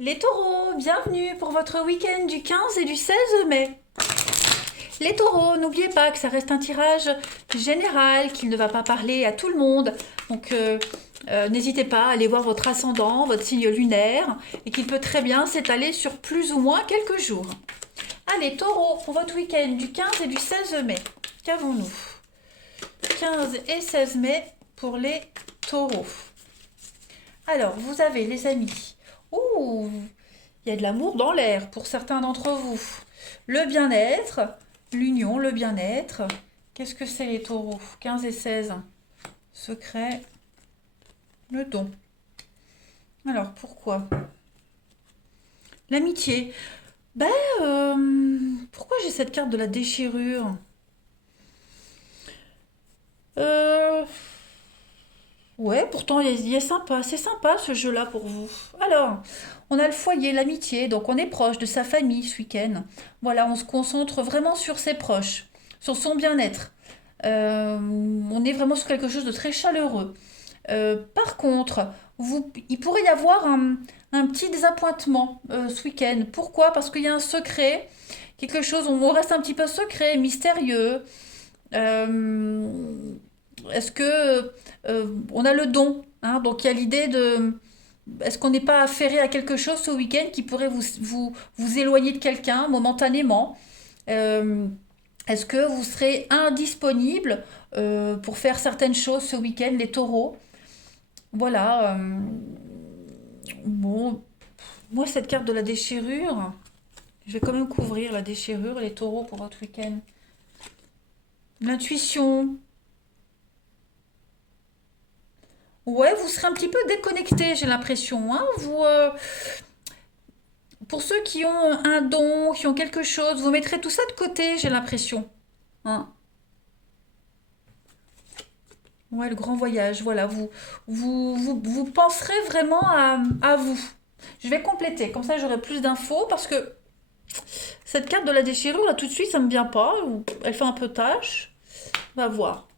Les taureaux, bienvenue pour votre week-end du 15 et du 16 mai. Les taureaux, n'oubliez pas que ça reste un tirage général, qu'il ne va pas parler à tout le monde. Donc n'hésitez pas à aller voir votre ascendant, votre signe lunaire, et qu'il peut très bien s'étaler sur plus ou moins quelques jours. Allez, taureaux, pour votre week-end du 15 et du 16 mai. Qu'avons-nous? 15 et 16 mai pour les taureaux. Alors, vous avez les amis. Ouh, il y a de l'amour dans l'air pour certains d'entre vous. Le bien-être, l'union, le bien-être. Qu'est-ce que c'est les taureaux? 15 et 16. Secret, le don. Alors, pourquoi? L'amitié. Ben, pourquoi j'ai cette carte de la déchirure? Euh, Ouais, pourtant, il est sympa. C'est sympa ce jeu-là pour vous. Alors, on a le foyer, l'amitié, donc on est proche de sa famille ce week-end. Voilà, on se concentre vraiment sur ses proches, sur son bien-être. On est vraiment sur quelque chose de très chaleureux. Par contre, il pourrait y avoir un petit désappointement ce week-end. Pourquoi? Parce qu'il y a un secret, quelque chose, on reste un petit peu secret, mystérieux. Euh, Est-ce que on a le don, hein, donc il y a l'idée de est-ce qu'on n'est pas affairé à quelque chose ce week-end qui pourrait vous éloigner de quelqu'un momentanément. Euh, Est-ce que vous serez indisponible pour faire certaines choses ce week-end, les taureaux? Voilà. Bon, moi, cette carte de la déchirure, je vais quand même couvrir la déchirure, les taureaux, pour votre week-end. L'intuition. Ouais, vous serez un petit peu déconnecté, j'ai l'impression, hein. Pour ceux qui ont un don, qui ont quelque chose, vous mettrez tout ça de côté, j'ai l'impression. Hein. Ouais, le grand voyage, voilà, vous penserez vraiment à vous. Je vais compléter, comme ça j'aurai plus d'infos, parce que cette carte de la déchirure, là, tout de suite, ça me vient pas, ou elle fait un peu tâche. On va voir.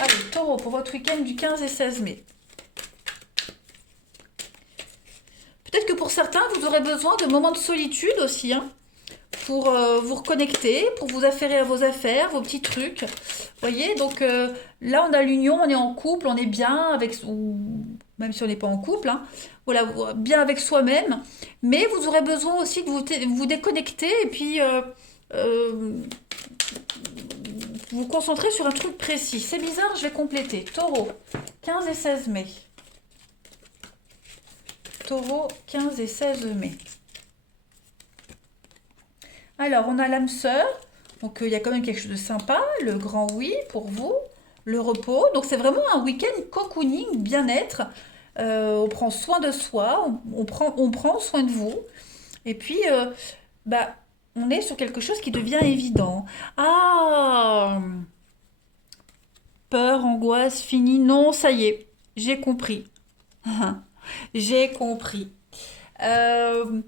Allez, taureau, pour votre week-end du 15 et 16 mai. Peut-être que pour certains, vous aurez besoin de moments de solitude aussi, hein, pour vous reconnecter, pour vous affairer à vos affaires, vos petits trucs. Vous voyez, donc là, on a l'union, on est en couple, on est bien avec, ou même si on n'est pas en couple, hein, voilà, bien avec soi-même. Mais vous aurez besoin aussi de vous déconnecter et puis euh, vous concentrer sur un truc précis. C'est bizarre, je vais compléter. Taureau, 15 et 16 mai. Taureau, 15 et 16 mai. Alors, on a l'âme sœur. Donc, il y a quand même quelque chose de sympa. Le grand oui pour vous. Le repos. Donc, c'est vraiment un week-end cocooning, bien-être. On prend soin de soi. On prend soin de vous. Et puis, bah, on est sur quelque chose qui devient évident. Ah! Peur, angoisse, fini. Non, ça y est. J'ai compris. J'ai compris. Euh,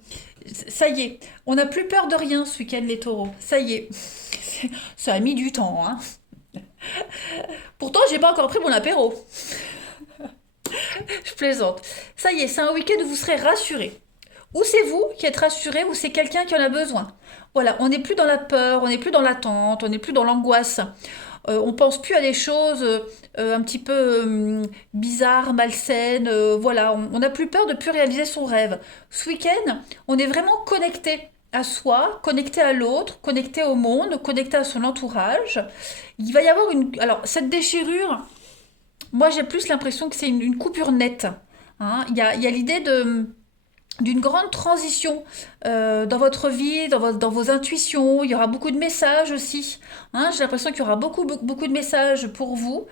Ça y est, on n'a plus peur de rien ce week-end, les taureaux. Ça y est, ça a mis du temps, hein. Pourtant, j'ai pas encore pris mon apéro. Je plaisante. Ça y est, c'est un week-end où vous serez rassurés. Ou c'est vous qui êtes rassuré, ou c'est quelqu'un qui en a besoin. Voilà, on n'est plus dans la peur, on n'est plus dans l'attente, on n'est plus dans l'angoisse. On pense plus à des choses un petit peu bizarres, malsaines. Voilà, on n'a plus peur de plus réaliser son rêve. Ce week-end, on est vraiment connecté à soi, connecté à l'autre, connecté au monde, connecté à son entourage. Il va y avoir une... Alors, cette déchirure, moi j'ai plus l'impression que c'est une coupure nette. Hein. Il y a l'idée d'une grande transition dans votre vie, dans vos intuitions. Il y aura beaucoup de messages aussi. Hein, j'ai l'impression qu'il y aura beaucoup de messages pour vous.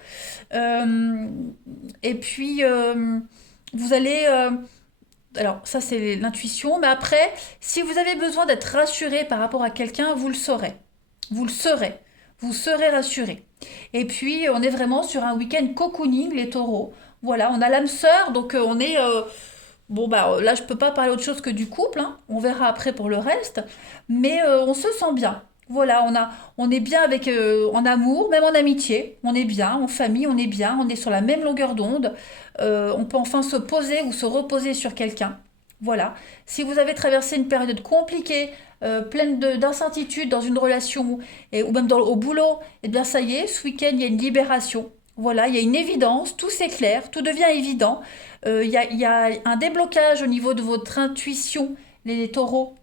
Euh, et puis, vous allez... alors, ça, c'est l'intuition. Mais après, si vous avez besoin d'être rassuré par rapport à quelqu'un, vous le saurez. Vous le serez. Vous serez rassuré. Et puis, on est vraiment sur un week-end cocooning, les taureaux. Voilà, on a l'âme sœur, donc on est... bon, bah là, je peux pas parler autre chose que du couple, hein. On verra après pour le reste. Mais on se sent bien. Voilà, on est bien avec, en amour, même en amitié. On est bien, en famille, on est bien. On est sur la même longueur d'onde. On peut enfin se poser ou se reposer sur quelqu'un. Voilà. Si vous avez traversé une période compliquée, pleine d'incertitudes dans une relation ou même au boulot, eh bien ça y est, ce week-end, il y a une libération. Voilà, il y a une évidence, tout s'éclaire, tout devient évident. Il y a un déblocage au niveau de votre intuition, les taureaux.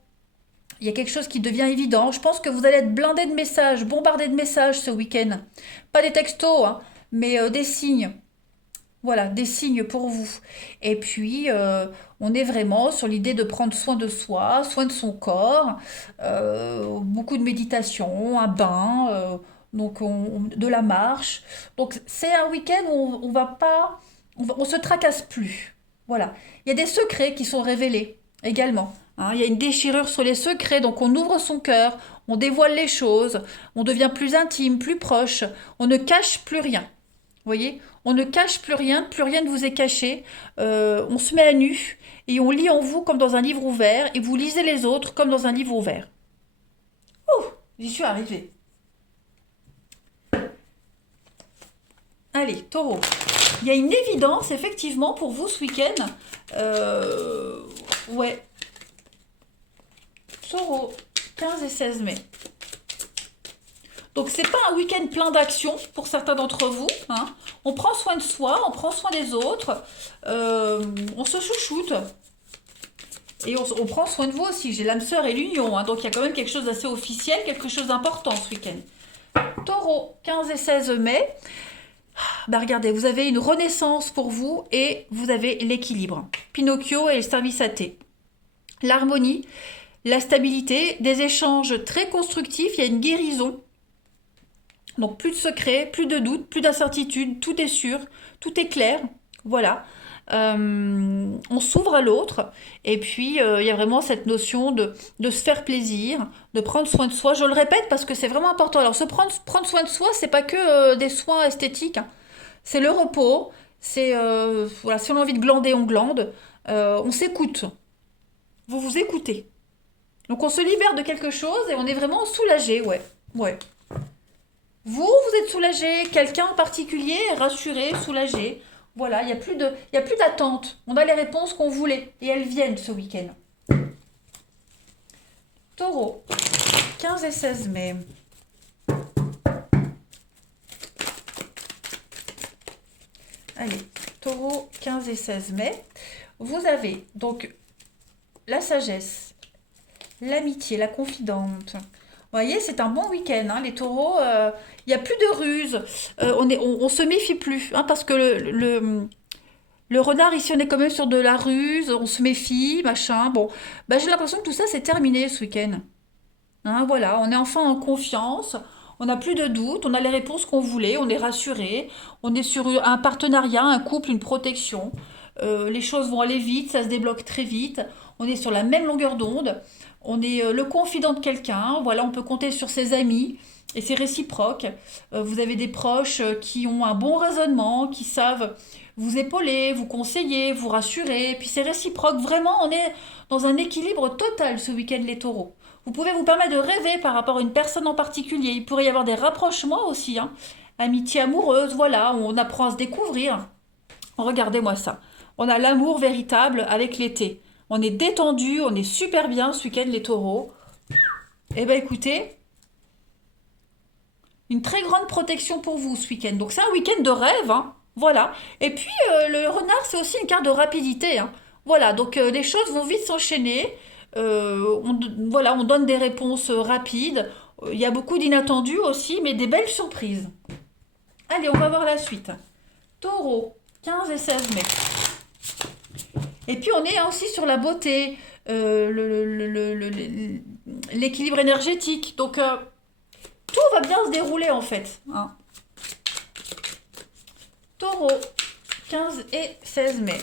Il y a quelque chose qui devient évident. Je pense que vous allez être blindé de messages, bombardé de messages ce week-end. Pas des textos, hein, mais des signes. Voilà, des signes pour vous. Et puis, on est vraiment sur l'idée de prendre soin de soi, soin de son corps, beaucoup de méditation, un bain, donc de la marche. Donc, c'est un week-end où on va pas, on se tracasse plus. Voilà. Il y a des secrets qui sont révélés également. Hein. Il y a une déchirure sur les secrets, donc on ouvre son cœur, on dévoile les choses, on devient plus intime, plus proche, on ne cache plus rien. Vous voyez, on ne cache plus rien ne vous est caché. On se met à nu et on lit en vous comme dans un livre ouvert et vous lisez les autres comme dans un livre ouvert. Ouh, j'y suis arrivée. Allez, taureau. Il y a une évidence effectivement pour vous ce week-end. Ouais, taureau, 15 et 16 mai. Donc c'est pas un week-end plein d'actions pour certains d'entre vous. Hein. On prend soin de soi, on prend soin des autres, on se chouchoute et on prend soin de vous aussi. J'ai l'âme sœur et l'union, hein, donc il y a quand même quelque chose d'assez officiel, quelque chose d'important ce week-end. Taureau, 15 et 16 mai. Bah regardez, vous avez une renaissance pour vous et vous avez l'équilibre. Pinocchio et le service à thé. L'harmonie, la stabilité, des échanges très constructifs, il y a une guérison. Donc plus de secrets, plus de doutes, plus d'incertitudes, tout est sûr, tout est clair. Voilà. On s'ouvre à l'autre et puis il y a vraiment cette notion de se faire plaisir, de prendre soin de soi. Je le répète parce que c'est vraiment important. Alors prendre soin de soi, c'est pas que des soins esthétiques. Hein. C'est le repos. C'est voilà, si on a envie de glander, on glande. On s'écoute. Vous vous écoutez. Donc on se libère de quelque chose et on est vraiment soulagé. Ouais, ouais. Vous êtes soulagé, quelqu'un en particulier est rassuré, soulagé. Voilà, il y a plus d'attente. On a les réponses qu'on voulait et elles viennent ce week-end. Taureau, 15 et 16 mai. Allez, taureau, 15 et 16 mai. Vous avez donc la sagesse, l'amitié, la confidente. Vous voyez, c'est un bon week-end, hein, les taureaux. Il n'y a plus de ruse. On se méfie plus, hein, parce que le renard, ici, on est quand même sur de la ruse, on se méfie, machin. Bon, bah, j'ai l'impression que tout ça, c'est terminé ce week-end. Hein, voilà, on est enfin en confiance, on n'a plus de doute, on a les réponses qu'on voulait, on est rassuré, on est sur un partenariat, un couple, une protection. Les choses vont aller vite, ça se débloque très vite. On est sur la même longueur d'onde. On est le confident de quelqu'un. Voilà, on peut compter sur ses amis et c'est réciproque. Vous avez des proches qui ont un bon raisonnement, qui savent vous épauler, vous conseiller, vous rassurer. Et puis c'est réciproque. Vraiment, on est dans un équilibre total ce week-end, les taureaux. Vous pouvez vous permettre de rêver par rapport à une personne en particulier. Il pourrait y avoir des rapprochements aussi. Hein. Amitié amoureuse, voilà, on apprend à se découvrir. Regardez-moi ça. On a l'amour véritable avec l'été. On est détendu, on est super bien ce week-end les taureaux. Eh bien écoutez, une très grande protection pour vous ce week-end. Donc c'est un week-end de rêve, hein. Voilà. Et puis le renard c'est aussi une carte de rapidité, hein. Voilà, donc les choses vont vite s'enchaîner. Voilà, on donne des réponses rapides. Il y a beaucoup d'inattendus aussi, mais des belles surprises. Allez, on va voir la suite. Taureau, 15 et 16 mai. Et puis on est aussi sur la beauté, l'équilibre énergétique. Donc tout va bien se dérouler en fait. Hein. Taureau, 15 et 16 mai.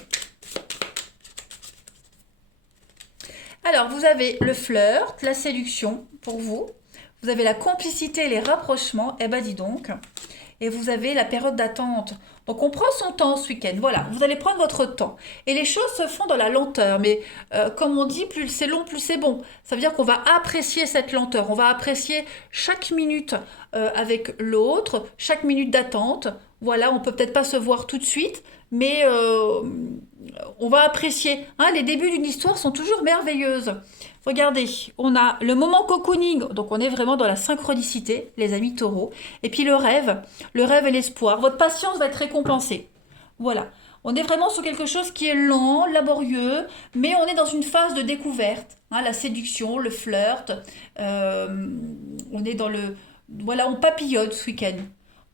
Alors vous avez le flirt, la séduction pour vous. Vous avez la complicité et les rapprochements. Eh ben dis donc. Et vous avez la période d'attente. Donc on prend son temps ce week-end, voilà, vous allez prendre votre temps. Et les choses se font dans la lenteur, mais comme on dit, plus c'est long, plus c'est bon. Ça veut dire qu'on va apprécier cette lenteur, on va apprécier chaque minute avec l'autre, chaque minute d'attente. Voilà, on peut peut-être pas se voir tout de suite, mais on va apprécier. Hein, les débuts d'une histoire sont toujours merveilleuses. Regardez, on a le moment cocooning, donc on est vraiment dans la synchronicité, les amis taureaux. Et puis le rêve et l'espoir. Votre patience va être récompensée. Voilà. On est vraiment sur quelque chose qui est lent, laborieux, mais on est dans une phase de découverte. Hein, la séduction, le flirt. On est dans le... Voilà, on papillote ce week-end.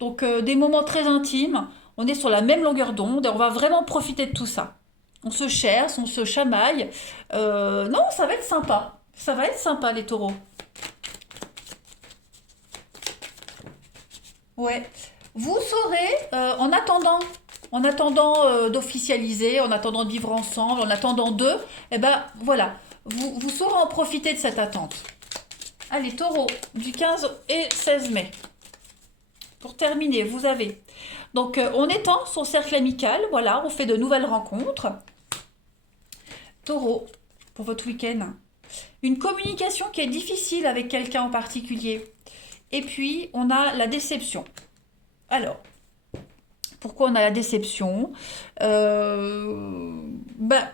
Donc des moments très intimes. On est sur la même longueur d'onde et on va vraiment profiter de tout ça. On se cherche, on se chamaille. Non, ça va être sympa. Ça va être sympa, les taureaux. Ouais. Vous saurez, en attendant d'officialiser, en attendant de vivre ensemble, en attendant d'eux, eh ben voilà, vous saurez en profiter de cette attente. Allez, taureau, du 15 et 16 mai. Pour terminer, vous avez. Donc, on étend son cercle amical, voilà, on fait de nouvelles rencontres. Taureau, pour votre week-end. Une communication qui est difficile avec quelqu'un en particulier. Et puis, on a la déception. Alors, pourquoi on a la déception ben,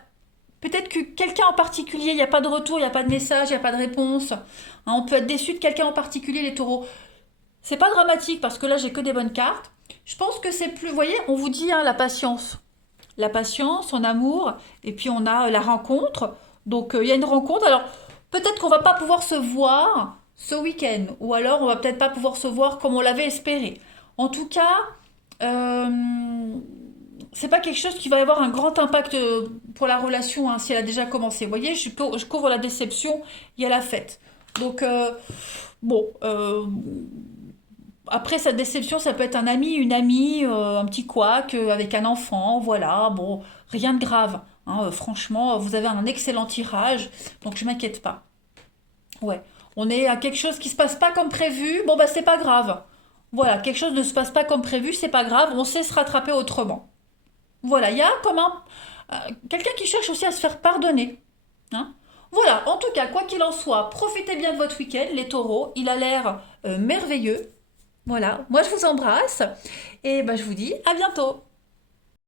peut-être que quelqu'un en particulier, il n'y a pas de retour, il n'y a pas de message, il n'y a pas de réponse. Hein, on peut être déçu de quelqu'un en particulier, les taureaux. C'est pas dramatique parce que là, j'ai que des bonnes cartes. Je pense que c'est plus, vous voyez, on vous dit hein, la patience. La patience, son amour, et puis on a la rencontre. Donc il y a une rencontre. Alors peut-être qu'on va pas pouvoir se voir ce week-end, ou alors on va peut-être pas pouvoir se voir comme on l'avait espéré. En tout cas, euh, c'est pas quelque chose qui va avoir un grand impact pour la relation hein, si elle a déjà commencé. Vous voyez, je couvre la déception, il y a la fête. Donc bon. Après, cette déception, ça peut être un ami, une amie, un petit couac avec un enfant, voilà, bon, rien de grave. Hein, franchement, vous avez un excellent tirage, donc je m'inquiète pas. Ouais, on est à quelque chose qui se passe pas comme prévu, bon bah c'est pas grave. Voilà, quelque chose ne se passe pas comme prévu, c'est pas grave, on sait se rattraper autrement. Voilà, il y a comme un quelqu'un qui cherche aussi à se faire pardonner. Hein. Voilà, en tout cas, quoi qu'il en soit, profitez bien de votre week-end, les taureaux, il a l'air merveilleux. Voilà, moi je vous embrasse et ben, je vous dis à bientôt.